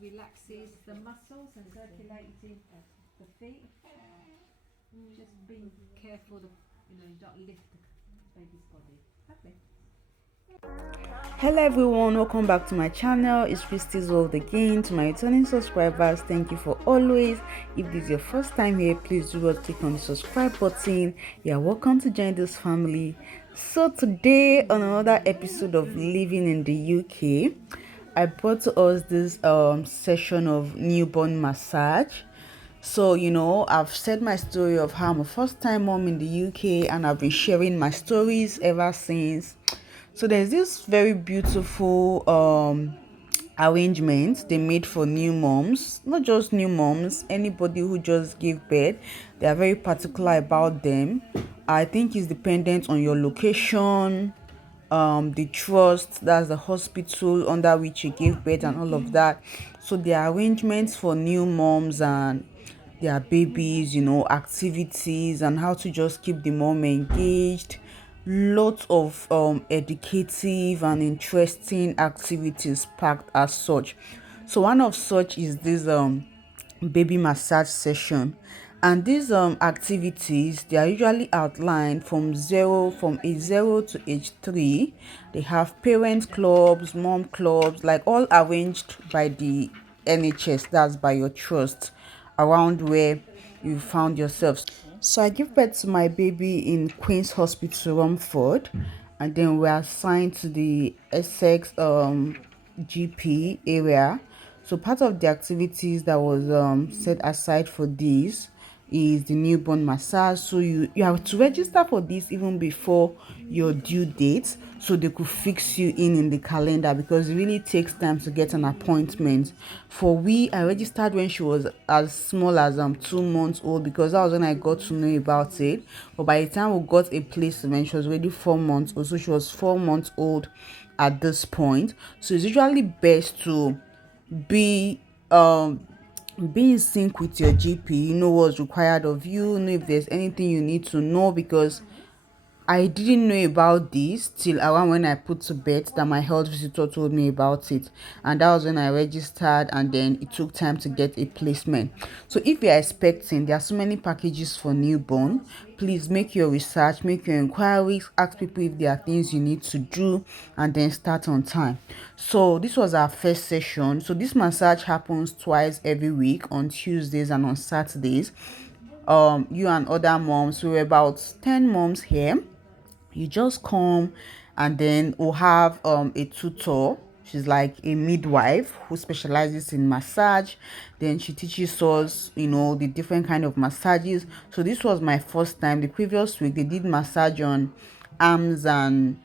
relaxes the muscles and circulating the feet. Just be careful that you don't lift the baby's body. Lovely. Hello everyone, welcome back to my channel. It's Christy's World again. To my returning subscribers, thank you for always. If this is your first time here, please do not click on the subscribe button. You're welcome to join this family. So today on another episode of Living in the UK, I brought to us this session of newborn massage. So, I've said my story of how I'm a first time mom in the UK and I've been sharing my stories ever since. So there's this very beautiful arrangement they made for new moms, not just new moms, anybody who just gave birth. They are very particular about them. I think it's dependent on your location, the trust, that's the hospital under which you gave birth and all of that. So there are arrangements for new moms and their babies, activities and how to just keep the mom engaged. Lots of educative and interesting activities packed as such. So one of such is this baby massage session, and these activities, they are usually outlined from age 0 to age 3. They have parent clubs, mom clubs, like all arranged by the NHS, that's by your trust around where you found yourself. So I give birth to my baby in Queen's Hospital, Romford, and then we're assigned to the Essex GP area. So part of the activities that was set aside for this is the newborn massage. So you have to register for this even before your due date, so they could fix you in the calendar, because it really takes time to get an appointment. I registered when she was as small as 2 months old, because that was when I got to know about it. But by the time we got a placement, she was already 4 months old. So she was 4 months old at this point. So it's usually best to be be in sync with your GP. You know what's required of you, know if there's anything you need to know, because I didn't know about this till around when I put to bed that my health visitor told me about it, and that was when I registered, and then it took time to get a placement. So if you're expecting, there are so many packages for newborn. Please make your research, make your inquiries, ask people if there are things you need to do, and then start on time. So this was our first session. So this massage happens twice every week, on Tuesdays and on Saturdays. You and other moms, we were about 10 moms here. You just come, and then we'll have a tutor. She's like a midwife who specializes in massage. Then she teaches us, the different kind of massages. So this was my first time. The previous week they did massage on arms and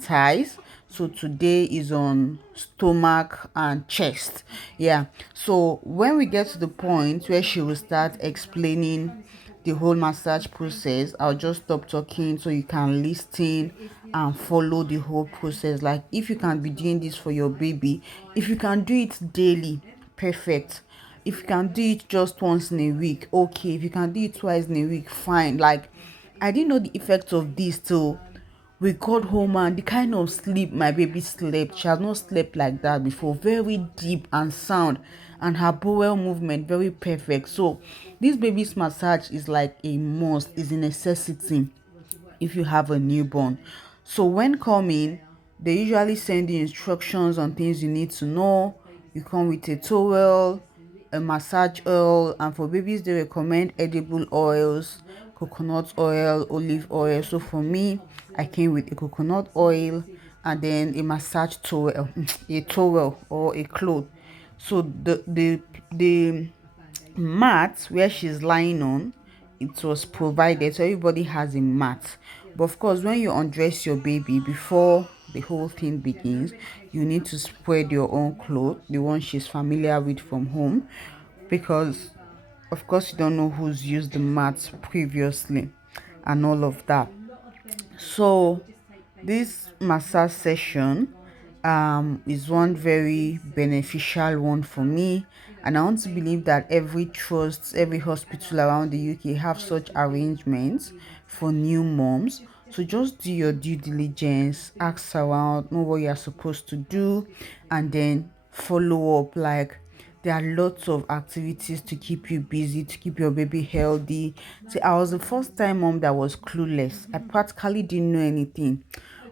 thighs. So today is on stomach and chest. Yeah. So when we get to the point where she will start explaining the whole massage process, I'll just stop talking so you can listen and follow the whole process. Like, if you can be doing this for your baby, if you can do it daily, perfect. If you can do it just once in a week, okay. If you can do it twice in a week, fine. Like, I didn't know the effects of this till we got home, and the kind of sleep my baby slept, she has not slept like that before. Very deep and sound, and her bowel movement very perfect. So this baby's massage is like a must, is a necessity if you have a newborn. So when coming, they usually send you instructions on things you need to know. You come with a towel, a massage oil, and for babies they recommend edible oils, coconut oil, olive oil. So for me, I came with a coconut oil and then a massage towel, a towel or a cloth. So the mat where she's lying on, it was provided, so everybody has a mat. But of course, when you undress your baby before the whole thing begins, you need to spread your own clothes, the one she's familiar with from home, because of course you don't know who's used the mat previously and all of that. So this massage session is one very beneficial one for me, and I want to believe that every trust, every hospital around the UK have such arrangements for new moms. So just do your due diligence, ask around, know what you are supposed to do, and then follow up. Like, there are lots of activities to keep you busy, to keep your baby healthy. See, I was the first time mom that was clueless. I practically didn't know anything.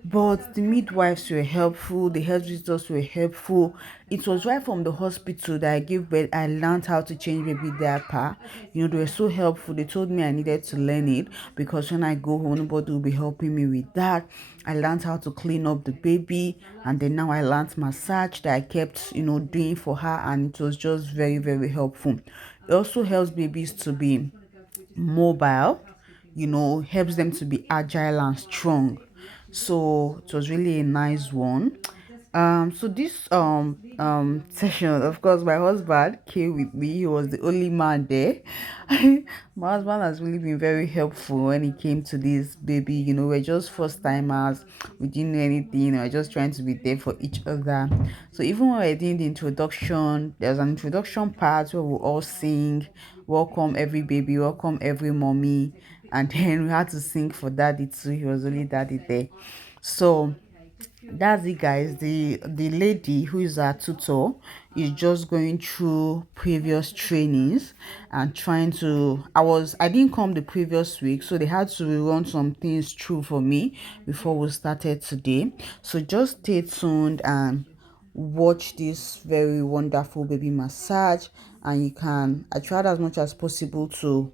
But the midwives were helpful, the health visitors were helpful. It was right from the hospital that I gave birth. I learned how to change baby diaper. They were so helpful. They told me I needed to learn it because when I go home, nobody will be helping me with that. I learned how to clean up the baby, and then now I learned massage that I kept, doing for her, and it was just very, very helpful. It also helps babies to be mobile, helps them to be agile and strong. So it was really a nice one. So this session, of course, my husband came with me. He was the only man there. My husband has really been very helpful when it came to this baby. We're just first timers. We didn't know anything. We're just trying to be there for each other. So even when we're doing the introduction, there's an introduction part where we all sing, welcome every baby, welcome every mommy, and then we had to sing for daddy too. He was only daddy there. So that's it, guys. The lady who is our tutor is just going through previous trainings and trying to I didn't come the previous week, so they had to run some things through for me before we started today. So just stay tuned and watch this very wonderful baby massage, and I tried as much as possible to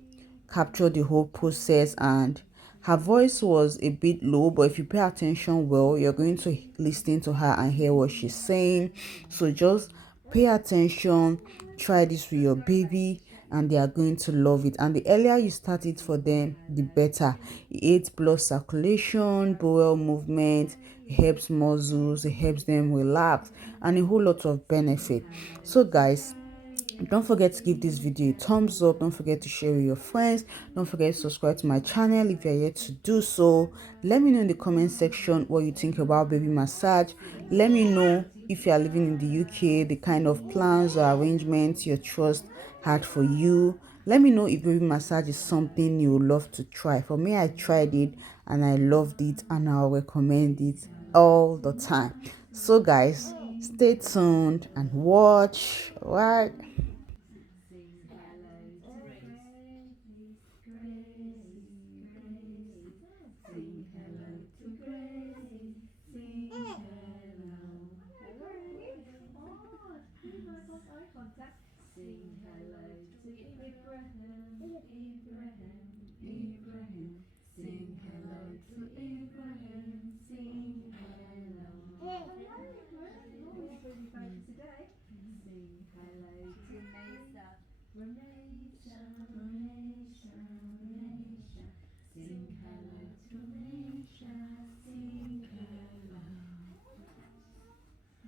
capture the whole process. And her voice was a bit low, but if you pay attention well, you're going to listen to her and hear what she's saying. So just pay attention, try this with your baby, and they are going to love it. And the earlier you start it for them, the better. It aids blood circulation, bowel movement, it helps muscles, it helps them relax, and a whole lot of benefit. So guys, don't forget to give this video a thumbs up. Don't forget to share with your friends. Don't forget to subscribe to my channel if you're yet to do so. Let me know in the comment section what you think about baby massage. Let me know if you are living in the UK, the kind of plans or arrangements your trust had for you. Let me know if baby massage is something you would love to try. For me, I tried it and I loved it, and I'll recommend it all the time. So guys, stay tuned and watch. All right. Sing hello to Ibrahim, Ibrahim, Ibrahim. Sing hello to Ibrahim, sing hello. Hello, Ibrahim. Pretty famous today. Sing hello to Mesa, Ramesha, Ramesha, Ramesha. Sing hello to Ramesha, sing hello.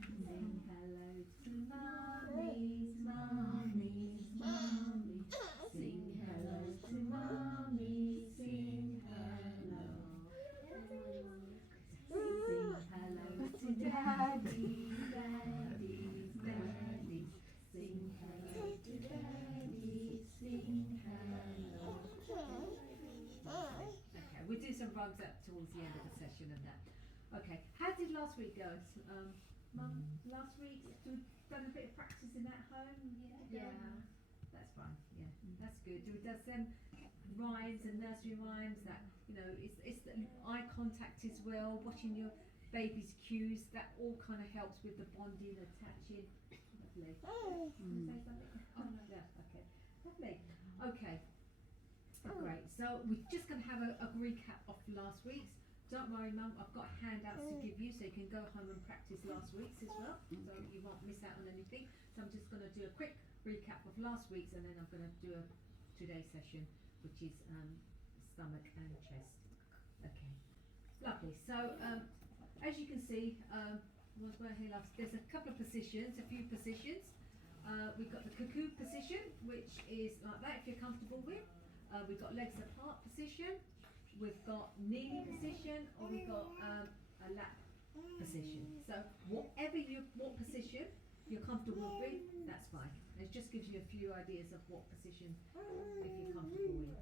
Sing hello to mummies, mummies, mummies. Sing hello to mummies, sing hello. Sing hello to daddies, daddies, daddies. Sing hello to daddies, sing hello. Okay, we'll do some rugs up towards the end of the session and that. Okay, how did last week go? Mum, last week we done a bit of practicing at home. Yeah, that's fine. Yeah, that's good. We does rhymes and nursery rhymes. That it's the eye contact as well. Watching your baby's cues. That all kind of helps with the bonding, attaching. Lovely. Say something. Oh no. Yeah. Okay. Lovely. Okay. Great. So we're just going to have a recap of last week's. Don't worry, Mum, I've got handouts to give you so you can go home and practice last week's as well, so you won't miss out on anything. So I'm just going to do a quick recap of last week's, and then I'm going to do a today's session, which is stomach and chest. Okay, lovely. So as you can see, there's a couple of positions, a few positions. We've got the cuckoo position, which is like that if you're comfortable with. We've got legs apart position. We've got kneeling position, or we've got a lap position. So what position you're comfortable with, that's fine. It just gives you a few ideas of what position if you're comfortable with.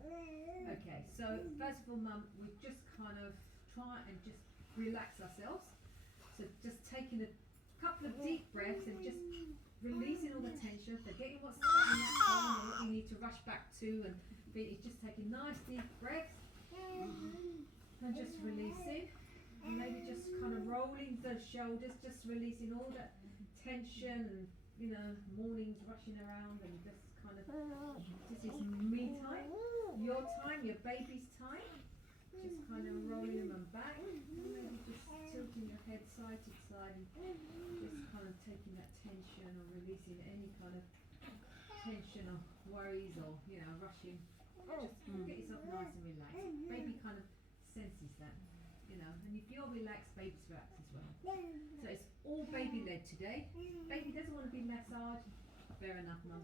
Okay, so first of all, Mum, we just kind of try and just relax ourselves. So just taking a couple of deep breaths and just releasing all the tension, forgetting what's happening at home or what you need to rush back to, and it's just taking nice deep breaths and just releasing. And maybe just kind of rolling the shoulders, just releasing all that tension and, you know, mornings rushing around, and just kind of, this is me time, your time, your baby's time. Just kind of rolling them back, and maybe just tilting your head side to side, and just kind of taking that tension or releasing any kind of tension or worries or, you know, rushing. Just get yourself nice and relaxed. Baby kind of senses that, you know, and if you're relaxed, baby's relaxed as well. So it's all baby led today. Baby doesn't want to be massaged. Fair enough, mum.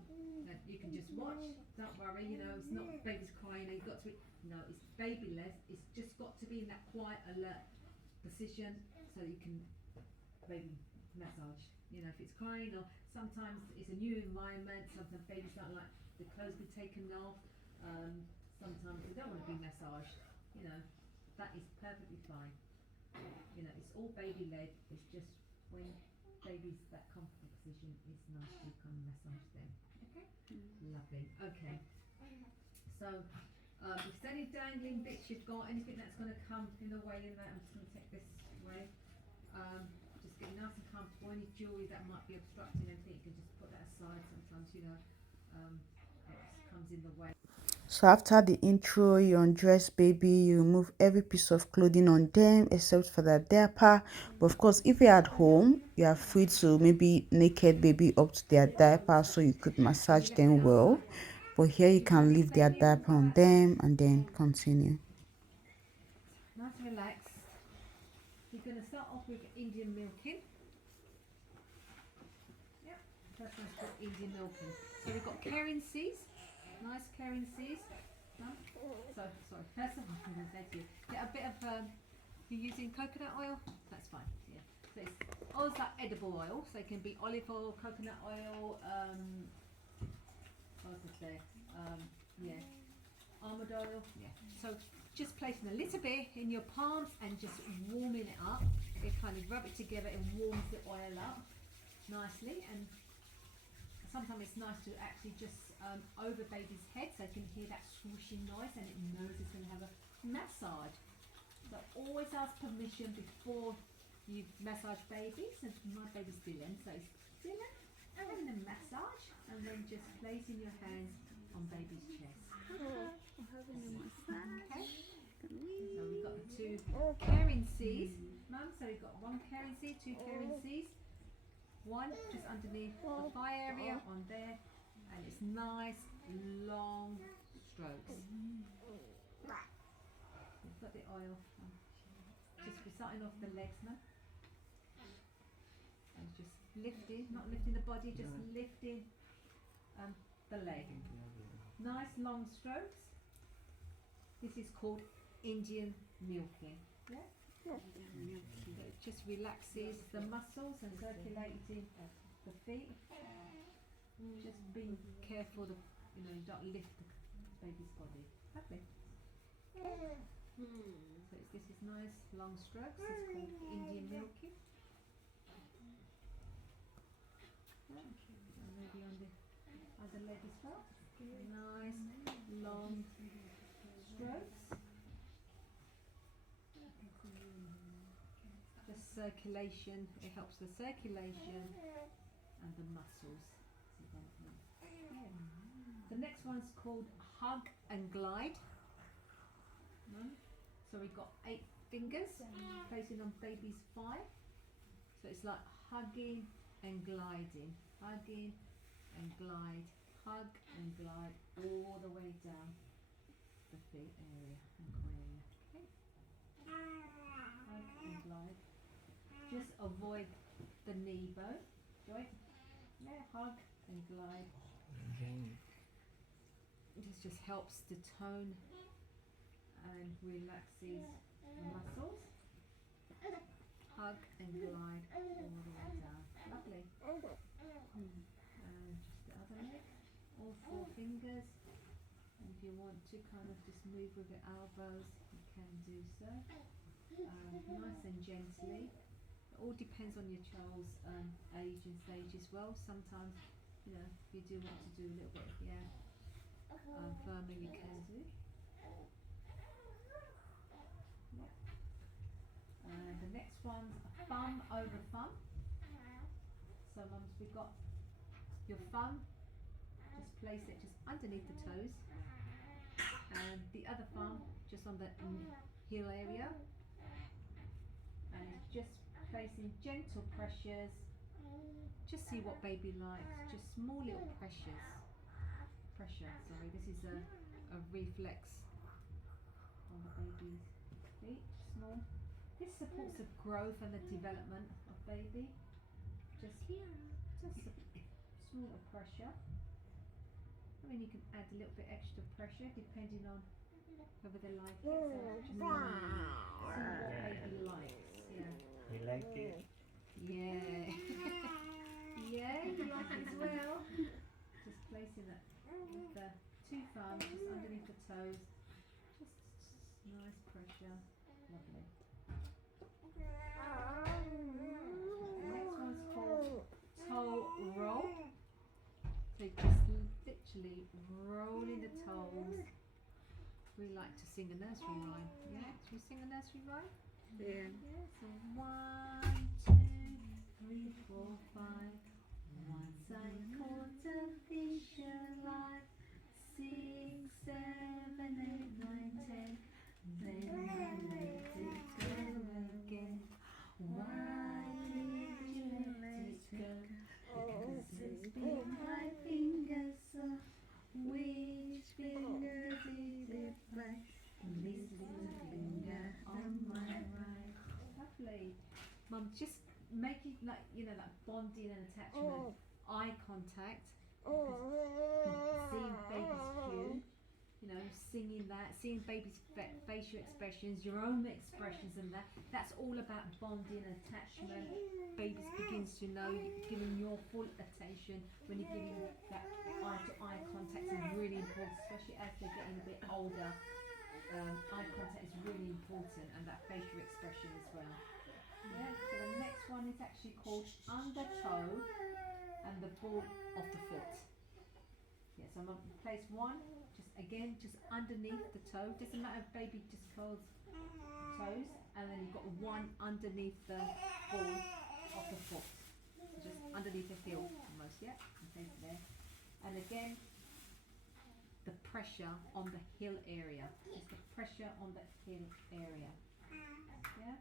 You can just watch. Don't worry, you know, it's not baby's crying. You've got to be. No, it's baby led. It's just got to be in that quiet, alert position so you can baby massage. You know, if it's crying, or sometimes it's a new environment. Sometimes babies don't like the clothes be taken off. Sometimes they don't want to be massaged. You know, that is perfectly fine. You know, it's all baby led. It's just when baby's that comfortable position, it's nice to kind of massage them. Okay? Lovely. Okay. So, if there's any dangling bits you've got, anything that's going to come in the way in that, I'm just going to take this away. Just get nice and comfortable. Any jewellery that might be obstructing anything, you can just put that aside. Sometimes, you know, it comes in the way. So after the intro, you undress baby, you remove every piece of clothing on them except for the diaper. But of course, if you're at home, you are free to maybe naked baby up to their diaper so you could massage them well. But here you can leave their diaper on them and then continue. Nice and relaxed. You're going to start off with Indian milking. Yep, first one's called Indian milking. So we've got caring C's. Nice caring C's. So, sorry, first of all, I'm going to say to you, get a bit of, you're using coconut oil? That's fine, yeah. So it's oils like edible oil, so it can be olive oil, coconut oil, what was I say? Yeah, almond oil, yeah. So just placing a little bit in your palms and just warming it up. It kind of rub it together and warms the oil up nicely. And sometimes it's nice to actually just over baby's head so you can hear that swooshing noise and it knows it's going to have a massage. So always ask permission before you massage babies. And my baby's Dylan, so it's Dylan, and then a massage, and then just placing your hands on baby's chest. I'm having a massage. Okay. So we've got the two caring C's, mum. So we've got one caring C, two caring C's. One just underneath the thigh area on there, and it's nice long strokes. We've got the oil. Just we're starting off the legs now. And just lifting, not lifting the body, just lifting the leg. Nice long strokes. This is called Indian milking. Yeah? So it just relaxes the muscles and circulating the feet. Just being careful that you don't lift the baby's body. Lovely. So this is nice long strokes. It's called Indian milking. And maybe on the other leg as well. Nice long strokes. Just circulation, it helps the circulation and the muscles. The next one's called Hug and Glide. So we've got 8 fingers placing on baby's thigh. So it's like hugging and gliding. Hugging and glide. Hug and glide all the way down the feet area. Okay. Hug and glide. Just avoid the knee bone. Right? Yeah, hug and glide. This just helps to tone and relaxes the muscles. Hug and glide all the way down. Lovely. And just the other leg. All 4 fingers. And if you want to kind of just move with your elbows, you can do so. Nice and gently. all depends on your child's age and stage as well. Sometimes, you know, if you do want to do a little bit, firmer, you can do. The next one's a thumb over thumb. So mums, we've got your thumb, just place it just underneath the toes, and the other thumb just on the heel area, and it's just placing gentle pressures. Just see what baby likes, just small little pressure, sorry, this is a reflex on the baby's feet, small. This supports the growth and the development of baby. Just a small little pressure. I mean, you can add a little bit extra pressure depending on whether they like it. So just see what baby likes. Yeah. You like it? Yeah. Yeah, you like it as well. Just placing it with the two thumbs just underneath the toes. Just nice pressure. Lovely. The next one's called toe roll. So just literally rolling the toes. We like to sing a nursery rhyme. Yeah? Should we sing a nursery rhyme? Yeah. Yeah. So 1, 2, 3, 4, 5. Once I caught a fish alive. 6, 7, 8, 9, 10. Then I let it go again. Why did you let it go? Because it's been my fingers, so which finger did it bite? This little finger on my right. Lovely. Mum, just making like, you know, that bonding and attachment, eye contact, seeing baby's cue, you know, singing that, seeing baby's facial expressions, your own expressions, and that's all about bonding and attachment. Baby begins to know you're giving your full attention when you're giving that eye-to-eye contact is really important, especially as they're getting a bit older. Eye contact is really important, and that facial expression as well. Yeah, so the next one is actually called under toe and the ball of the foot. Yeah, so I'm going to place one, just underneath the toe. Doesn't matter if baby just curls the toes, and then you've got one underneath the ball of the foot. So just underneath the heel almost, yeah, and place it there. And again, the pressure on the heel area. Just the pressure on the heel area. Yeah?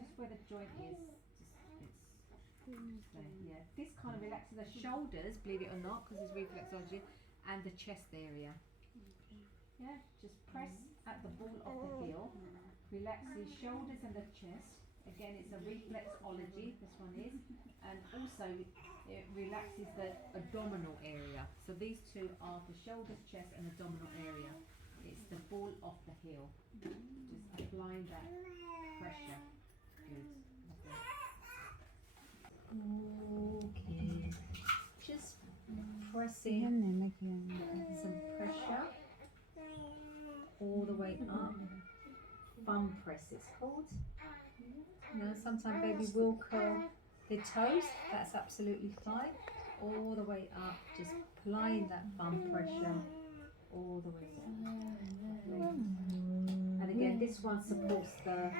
Just where the joint is. Yeah. This kind of relaxes the shoulders, believe it or not, because there's reflexology, and the chest area. Yeah? Just press at the ball of the heel. Relax the shoulders and the chest. Again, it's a reflexology, this one is. And also, it relaxes the abdominal area. So these two are the shoulders, chest, and abdominal area. It's the ball of the heel. Just applying that pressure. Good. Okay. Just pressing some pressure all the way up. Bum press it's called. You know, sometimes baby will curl their toes, that's absolutely fine. All the way up, just applying that bum pressure all the way down. And again, this one supports the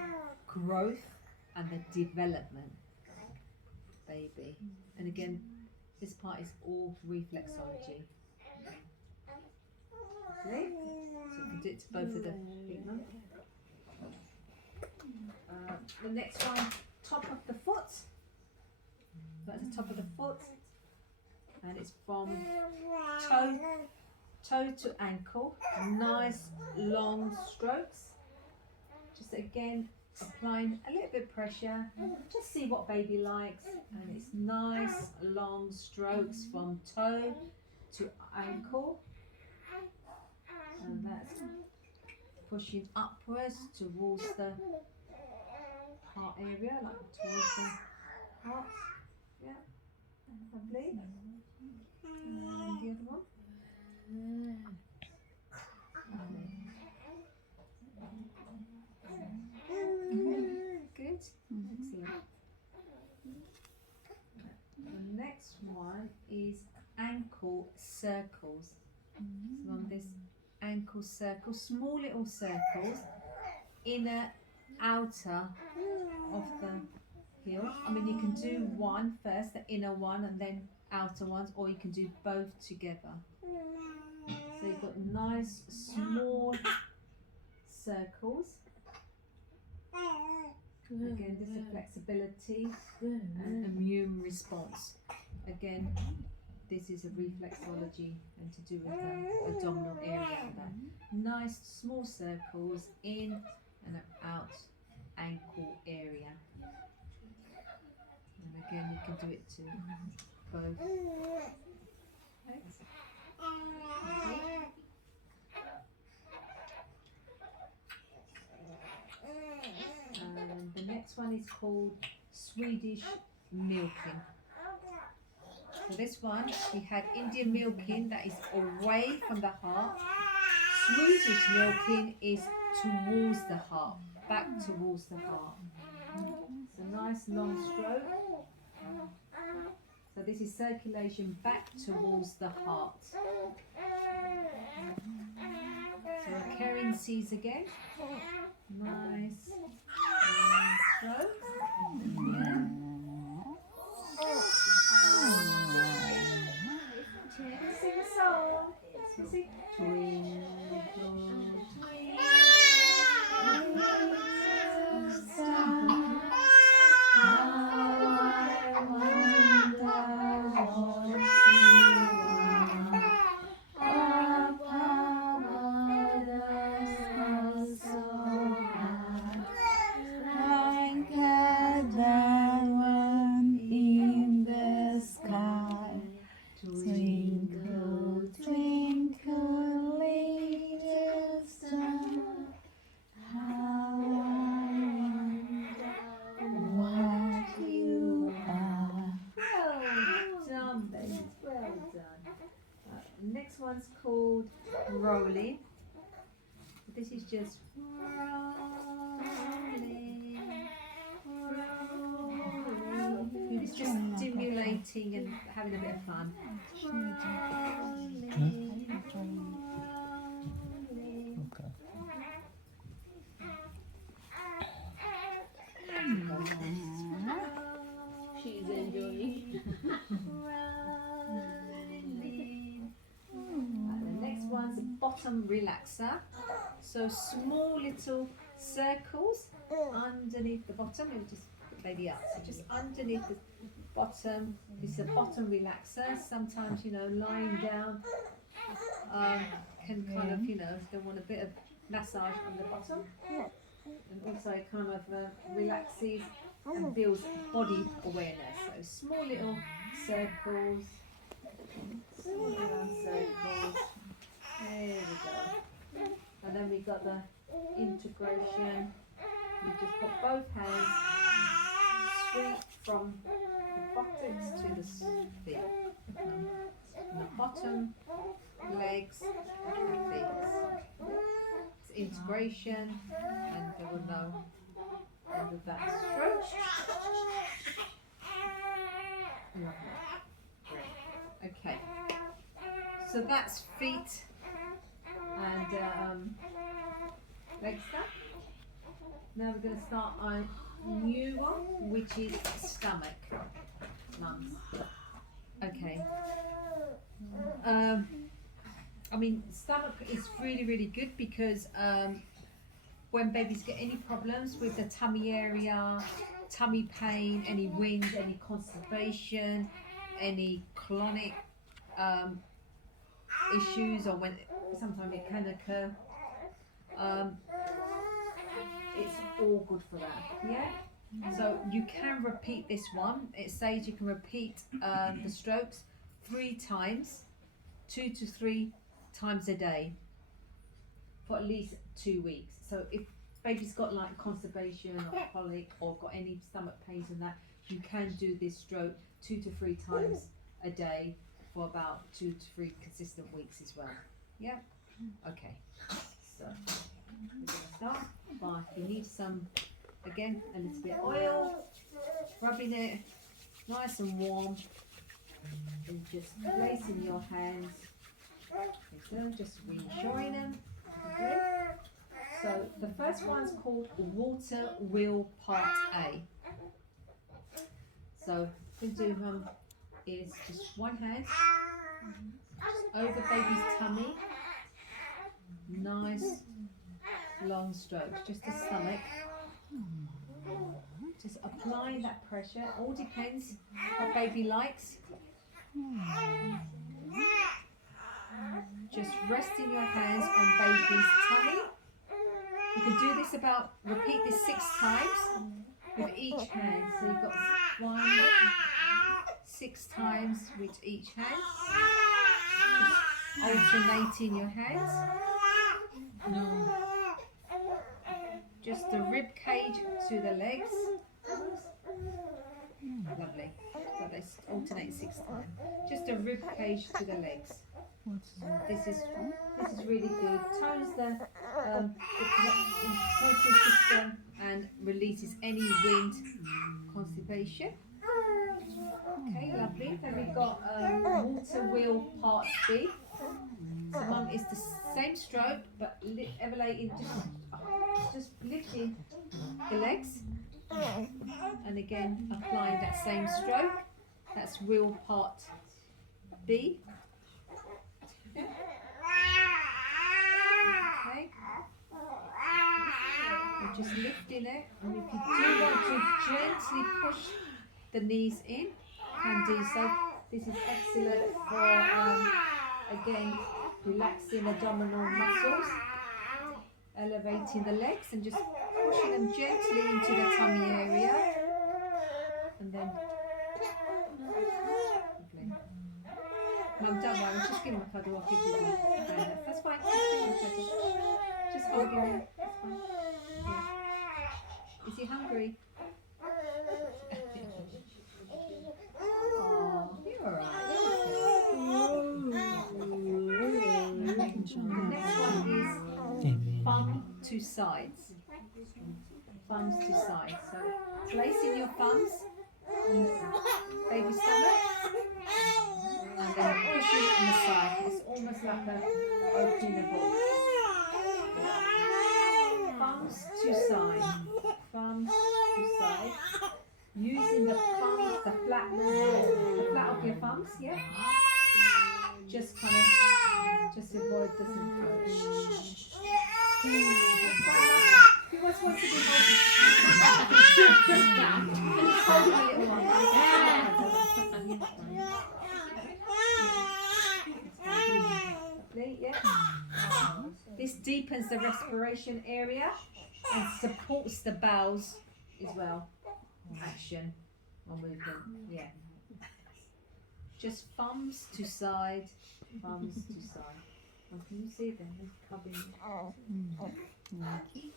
growth and the development, baby. And again, this part is all reflexology. Okay? So you can do it to both of the feet. The next one, top of the foot. So at the top of the foot, and it's from toe to ankle. Nice long strokes. Just again applying a little bit of pressure. Just see what baby likes, and it's nice long strokes from toe to ankle, and that's pushing upwards towards the heart area, like towards the heart. Yeah, lovely. And the other one. Lovely. next one is ankle circles. So on this ankle circle, small little circles, inner, outer of the heel. I mean, you can do one first, the inner one, and then outer ones, or you can do both together. So you've got nice small circles. Again, this is flexibility and immune response. Again, this is a reflexology and to do with the abdominal area of that. Nice small circles in and out ankle area. And again, you can do it to both legs. The next one is called Swedish milking. So this one, we had Indian milking that is away from the heart. Swedish milking is towards the heart, back towards the heart. It's a nice long stroke. So this is circulation back towards the heart. So a Karen sees again. Nice long stroke. Yeah. Sing a song. Sing. Twinkle, twinkle, star, how I wonder what you are. Up above the so high, Like that one in the sky. Twinkle, twinkle, little star, how I wonder what you are. Well done, babies. Well done. Next one's called rolling. This is just rolling, rolling. It's just stimulating and having a bit of fun. Rolling, rolling. She's enjoying. Rolling. The next one's a bottom relaxer. So small little circles underneath the bottom. We'll just put baby up. So just underneath the bottom. This is a bottom relaxer. Sometimes, you know, lying down can kind of, you know, if they want a bit of massage on the bottom. And also it kind of relaxes and builds body awareness. So small little circles. Small little circles. There we go. And then we got the integration. You just put both hands straight from the buttocks to the feet. And the bottom, legs, feet. It's integration, and they will know under that stroke. Okay, so that's feet and leg stuff. Now we're going to start our new one, which is stomach, mums. Okay. I mean, stomach is really good because when babies get any problems with the tummy area, tummy pain, any wind, any constipation, any colonic issues, or when sometimes it can occur, it's all good for that. Yeah. So you can repeat this one. It says you can repeat the strokes 3 times, 2 to 3 times a day for at least 2 weeks. So if baby's got like constipation or colic or got any stomach pains and that, you can do this stroke 2 to 3 times a day for about 2 to 3 consistent weeks as well. Yeah. Okay. So we're gonna start by, you need some, again, a little bit of oil, rubbing it nice and warm And just placing your hands, just reassuring them. Okay. So the first one's called Water Wheel Part A. So you can do is just one hand over baby's tummy, nice long strokes, just the stomach. Just applying that pressure. All depends what baby likes. Just resting your hands on baby's tummy. You can do this repeat this 6 times with each hand. So you've got 1, 6 times with each hand. Just alternating your hands. Just the rib cage to the legs. Lovely. So they alternate 6 times. Just a rib cage to the legs. This is really good. Tones the system and releases any wind constipation. Okay, lovely. Then we've got Water Wheel Part B. So mum is the same stroke, but elevating, just lifting the legs, and again applying that same stroke. That's Wheel Part B. Okay. And just lifting it, and if you do want to gently push the knees in, can do so. This is excellent for again relaxing abdominal muscles, elevating the legs, and just pushing them gently into the tummy area, and then. Mum, don't worry, just give him a cuddle. I'll give you one. That's fine. Just give him a cuddle. Just hold him. That's fine. Yeah. Is he hungry? Oh, you're alright. The next one is thumb to sides. Thumbs to sides. So placing your thumbs on baby's stomach. And then pushing it on the side. It's almost like opening the ball. Thumbs to side. Thumbs to side. Using the thumbs, the flat of your thumbs, yeah? Just kind of, just avoid this encourage. Who wants to be holding? Hold him a little one. Yeah. This deepens the respiration area and supports the bowels as well. Action or movement. Yeah. Just thumbs to side, thumbs to side. Oh, can you see them? They're covering it. Lovely.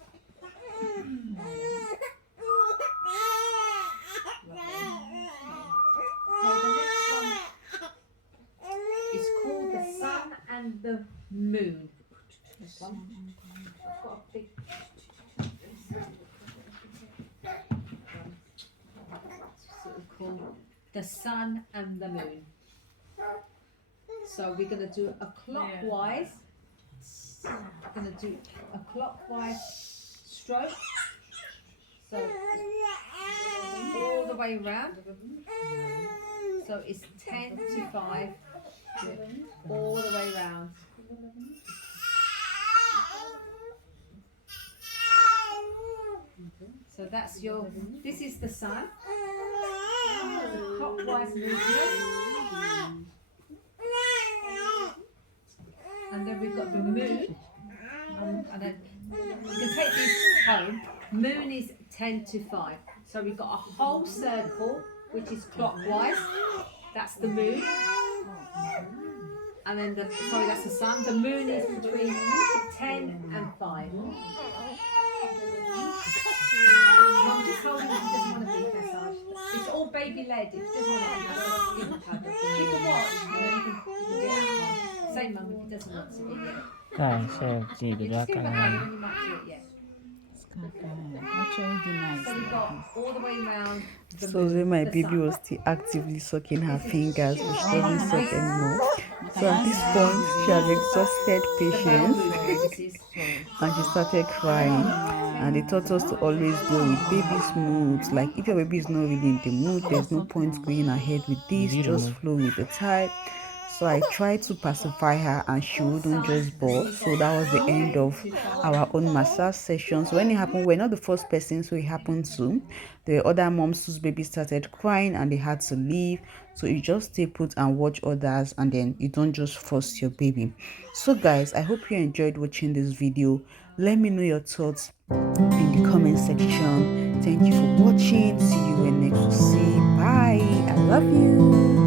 So the next one is called the Sun and the Moon. This one. I've got a big. Sort of called the Sun and the Moon. So we're going to do a clockwise. We're going to do a clockwise stroke. So all the way around. So it's 10 to 5. All the way around. So that's this is the sun. The clockwise movement. And then we've got the moon. And then you can take these home. Moon is 10 to 5. So we've got a whole circle, which is clockwise. That's the moon. And then that's the sun. The moon is between 10 and 5. Mum, just hold him if he doesn't want to be massaged. It's all baby led. If he doesn't want to be massaged, give him a cuddle. You can watch and then you can do it at home. Say mum if he doesn't want to be, yeah. Rồi, sẽ chỉ You được just give him a các cuddle when you might do it, yeah. So we got all the way around. So when my baby was still actively sucking her fingers, but she doesn't suck anymore. So at this point, she has exhausted patience and she started crying. And they taught us to always go with baby's moods. Like if your baby is not really in the mood, there's no point going ahead with this. Just flow with the tide. So I tried to pacify her and she wouldn't just bawl. So that was the end of our own massage session. So when it happened, we're not the first person, so it happened to the other moms whose baby started crying and they had to leave. So you just stay put and watch others, and then you don't just force your baby. So guys, I hope you enjoyed watching this video. Let me know your thoughts in the comment section. Thank you for watching. See you when next we see. Bye. I love you.